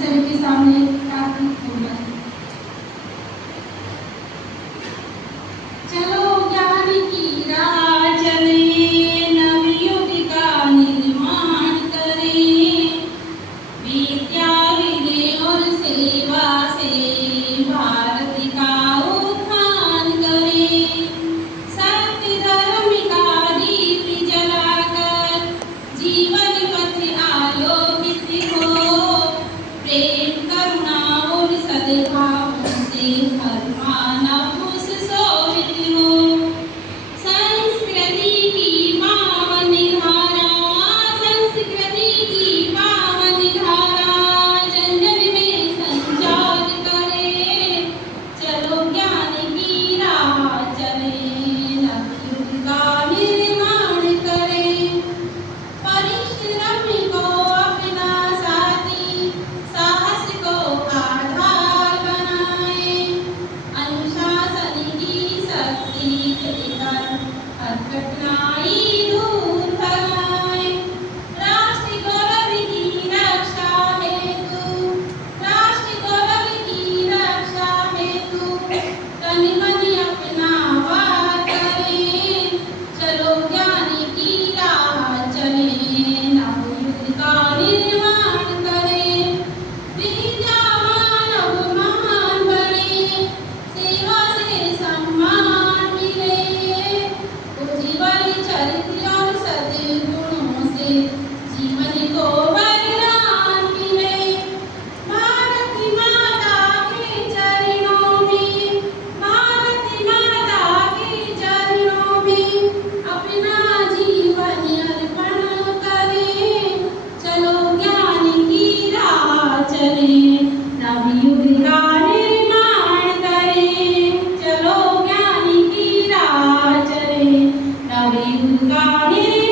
सभी के सामने प्रार्थना होगा। चलो ज्ञान की राह चले, नवयुग का निर्माण करें, विद्या विनय और सेवा से भारत का उत्थान करें। सत्य धर्म का दीप जलाकर जीवन पथ आलोकित हो, प्रेम करुणा और सद्भाव से हर मानव सुशोभित हो। संस्कृति की पावन धारा, संस्कृति की पावन धारा जन जन में संचार करे। चलो ज्ञान की राह चले, नवयुग का निर्माण करें। परिश्रम को अपना साथी, साहस को आधार बनाए, अनुशासन की शक्ति देकर हर कठिनाई दूर भगाए। राष्ट्र गौरव की रक्षा हेतु, राष्ट्र गौरव की रक्षा हेतु तन मन अपना वार करें। चलो ज्ञान की राह चलें, नवयुग का निर्माण करें। विद्यावान अब महान बने, सेवा से सम्मान मिले, उज्ज्वल चरित्र और सद्गुणों से जीवन को वरदान मिले। भारत माता के चरणों में, भारत माता के चरणों में अपना जीवन अर्पण करें। चलो ज्ञान की राह चलें, नवयुग का निर्माण करें। चलो ज्ञान की राह चलें, नवयुग का निर्माण